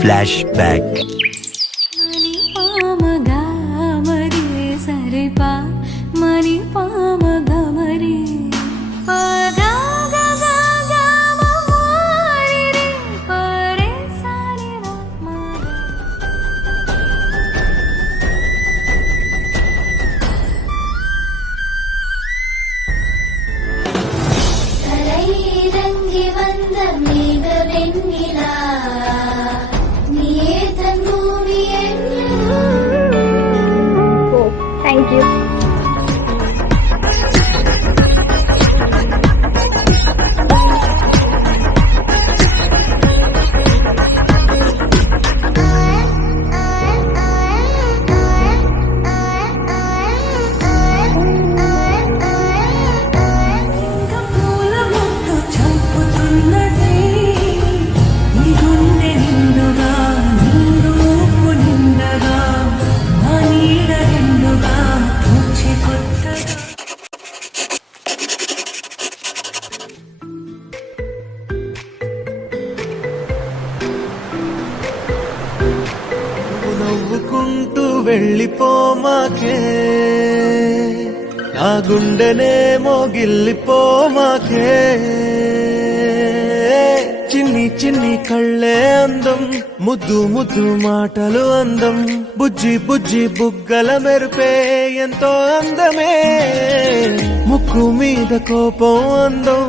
Flashback. Thank you. నవ్వుకుంటూ వెళ్ళిపోమాకే నా గుండెనే మోగిల్లిపోమాకే చిన్ని చిన్ని కళ్ళే అందం ముద్దు ముద్దు మాటలు అందం బుజ్జి బుజ్జి బుగ్గల మెరుపే ఎంతో అందమే ముక్కు మీద కోపం అందం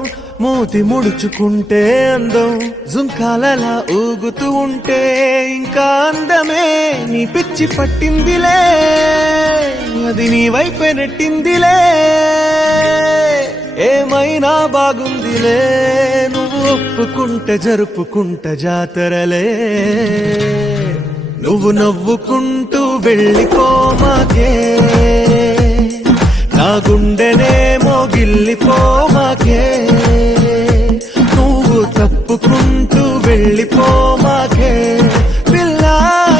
మూతి ముడుచుకుంటే అందం జుంకాలలా ఊగుతూ ఉంటే ఇంకా అందమే నీ పిచ్చి పట్టిందిలే అది నీ వైపే నెట్టిందిలే ఏమైనా బాగుందిలే నువ్వు ఒప్పుకుంటే జరుపుకుంటా జాతరలే నువ్వు నవ్వుకుంటూ వెళ్ళిపోమాకే నా గుండెనే మోగిల్లిపోమాకే నువ్వు తప్పుకుంటూ వెళ్ళిపోమాకే పిల్ల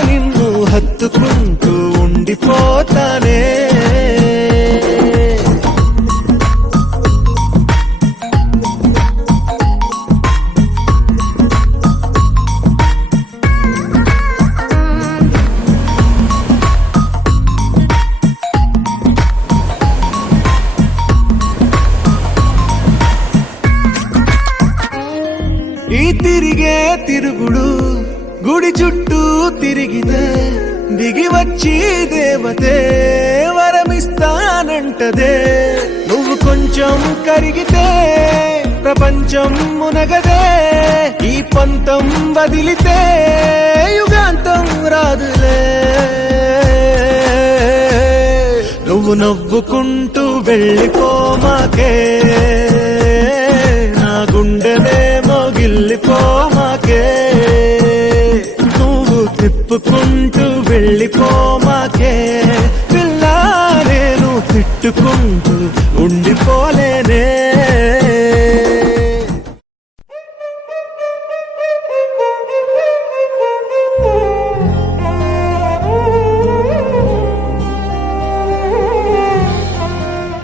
నిన్ను హత్తుకుంటూ ఉండిపోతానే ఈ తిరిగే తిరుగుడు గుడి చుట్టూ తిరిగితే దిగి వచ్చి దేవతే వరమిస్తానంటదే నువ్వు కొంచెం కరిగితే ప్రపంచం మునగదే ఈ పంతం వదిలితే యుగాంతం రాదులే నువ్వు నవ్వుకుంటూ వెళ్ళిపోమాకే నా గుండెనే మోగిల్లిపోమాకే నువ్వు తిప్పుకుంటూ వెళ్ళిపోమాకే పిల్ల నేను తిట్టుకుంటూ ఉండిపోలేనే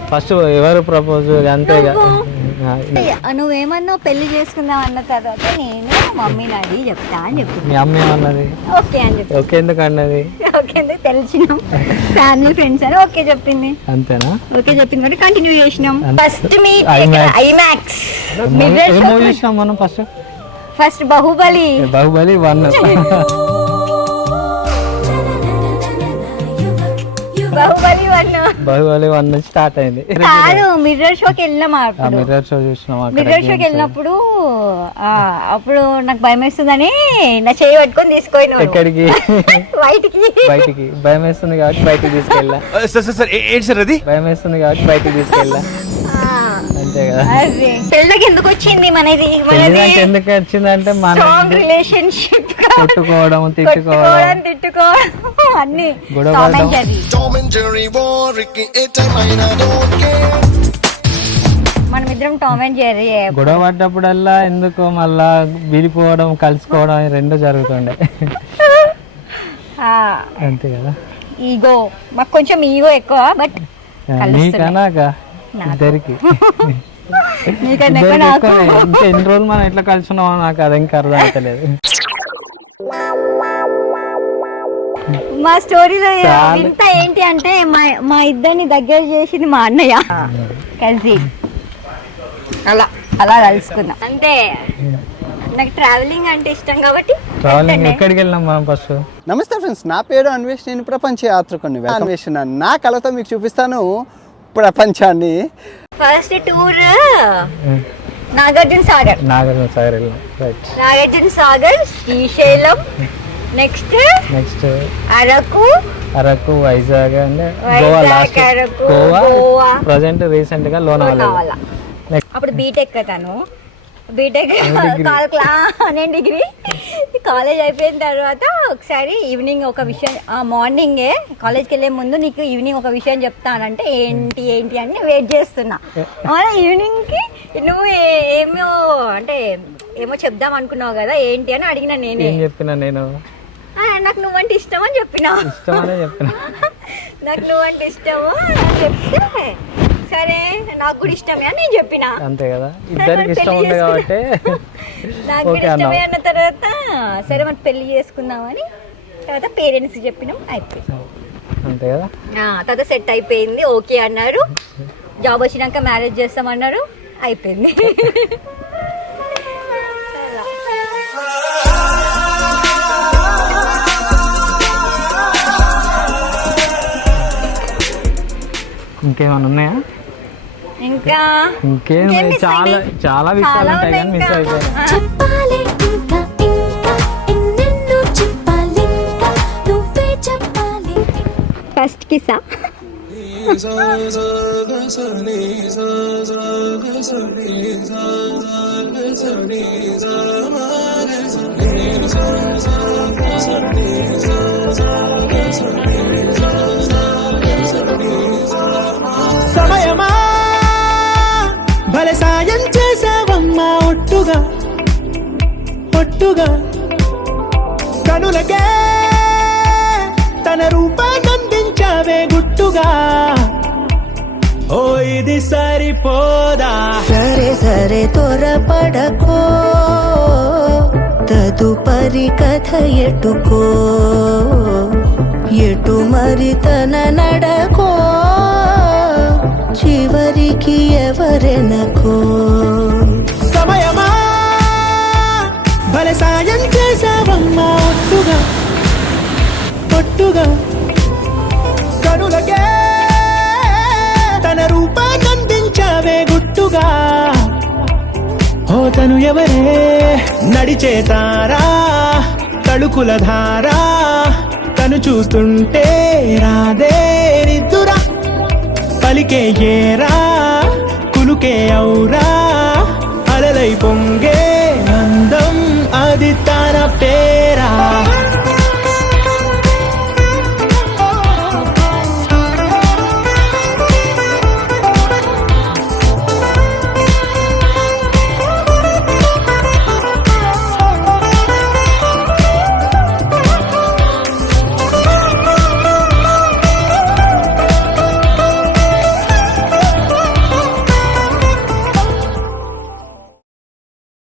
ఫస్ట్ ఎవరు ప్రపోజ్ అంతేగా నువ్వేమన్నావు పెళ్లి చేసుకుందాం అన్న తర్వాత నేను మమ్మీని అడిగి చెప్తా అని చెప్పి మీ అమ్మ ఏమన్నది ఓకే అని చెప్పి ఓకే ఎందుకు అన్నది ఓకే ఎందుకు తెలిసినాం ఫ్యామిలీ ఫ్రెండ్స్ అని ఓకే చెప్పింది అంతేనా ఓకే చెప్పింది కాబట్టి కంటిన్యూ చేసినాం ఫస్ట్ మీ ఐమాక్స్ ఏం మూవీ చూసినాం మనం ఫస్ట్ బాహుబలి 1 బాహుబలి 1 నుంచి స్టార్ట్ అయింది కాదు మిర్రర్ షోకి వెళ్ళినాం మిర్రర్ షో చూసినాం మిర్రర్ షోకి వెళ్ళినప్పుడు అప్పుడు నాకు భయం వేస్తుందని నా చేయి పట్టుకొని తీసుకుపోయినా ఎక్కడికి బయటికి భయం వేస్తుంది కాబట్టి బయటికి తీసుకెళ్ళా భయం వేస్తుంది కాబట్టి బయటికి తీసుకెళ్ళా అంతే కదా పెళ్ళకి ఎందుకు వచ్చింది మనది ఎందుకు వచ్చింది అంటే మన రిలేషన్షిప్ కొట్టుకోవడం తిట్టుకోవడం అన్ని మనమిద్దరం టామ్ అండ్ జెర్రీ గొడవ పడ్డప్పుడల్లా ఎందుకు మళ్ళా విడిపోవడం కలుసుకోవడం రెండు జరుగుతుండే అంతే కదా ఈగో మాకు కొంచెం ఈగో ఎక్కువ బట్ నీకనాక ఇద్దరికి ఎన్ని రోజులు మనం ఎట్లా కలుసున్నామో నాకు అది ఇంకా అర్థం అవుతలేదు మా స్టోరీలో చాలా. ఇంత ఏంటి అంటే మా ఇద్దరిని దగ్గర చేసింది మా అన్నయ్య కజిన్. అలా అలా కలుసుకుందాం అంతే. నాకు ట్రావెలింగ్ అంటే ఇష్టం కాబట్టి ట్రావెలింగ్ ఎక్కడికి వెళ్ళినాం మనం ఫస్ట్? నమస్తే ఫ్రెండ్స్, నా పేరు అన్వేష్. నేను ప్రపంచ యాత్రికుని. అన్వేషణ నా కళతో మీకు చూపిస్తాను ప్రపంచాన్ని. First tour Nagarjuna Sagar. నాగార్జున సాగర్ వెళ్ళినాం. Right. Nagarjuna Sagar, Srisailam, next Araku, Vizag and Goa. Last Araku, Goa. Present recent గా లోనావాలా. అప్పుడు బీటెక్ తను బీటెక్ నేను డిగ్రీ. కాలేజ్ అయిపోయిన తర్వాత ఒకసారి ఈవినింగ్ ఒక విషయం, మార్నింగే కాలేజ్కి వెళ్ళే ముందు నీకు ఈవినింగ్ ఒక విషయం చెప్తానంటే ఏంటి ఏంటి అని వెయిట్ చేస్తున్నా. ఈవినింగ్కి నువ్వు ఏమో అంటే ఏమో చెప్దాం అనుకున్నావు కదా, ఏంటి అని అడిగిన. నేనే చెప్పిన, నేను నాకు నువ్వంటే ఇష్టం అని చెప్పిన. నాకు నువ్వంటే ఇష్టము అని చెప్తే సరే నాకు కూడా ఇష్టమే అని నేను చెప్పిన. అంతే కదా, ఇద్దరికి ఇష్టం ఉంది కాబట్టి నాకు కూడా ఇష్టమే అన్న తర్వాత సరే మనం పెళ్లి చేసుకుందామని తర్వాత పేరెంట్స్ చెప్పినాం. అయిపోయింది అంతే కదా. తర్వాత సెట్ అయిపోయింది, ఓకే అన్నారు. జాబ్ వచ్చినాక మ్యారేజ్ చేస్తామన్నారు, అయిపోయింది. ఇంకేమైనా ఉన్నాయా? ఇంకా ఇంకేం చాలా చాలా విషయాలు ఉంటాయి కానీ మిస్ అయిపోయాయి. చెప్పాలి ఇంకా ఇంకా ఎన్నెన్నో చెప్పాలి ఇంకా నువ్వే చెప్పాలి. ఫస్ట్ కిసా సమయమా భలే సాయం చేసావమ్మా ఒట్టుగా ఒట్టుగా కనులకే తన రూపాన్నందించావే గుట్టుగా. ఓ ఇది సరిపోదా? సరే సరే త్వరపడకో, తదుపరి కథ ఎటుకో, ఎటు మరి తన నడకో, చివరికి ఎవరెనకో. సమయమా భలే సాయం చేసావమ్మా ఒట్టుగా ఒట్టుగా కనులకే తన రూపాన్నందించావే గుట్టుగా. ఓ తను ఎవరే నడిచే తారా, తళుకుల ధారా, తను చూస్తుంటే రాదే నిద్దురా, పలికే ఏరా కులుకే ఔరా,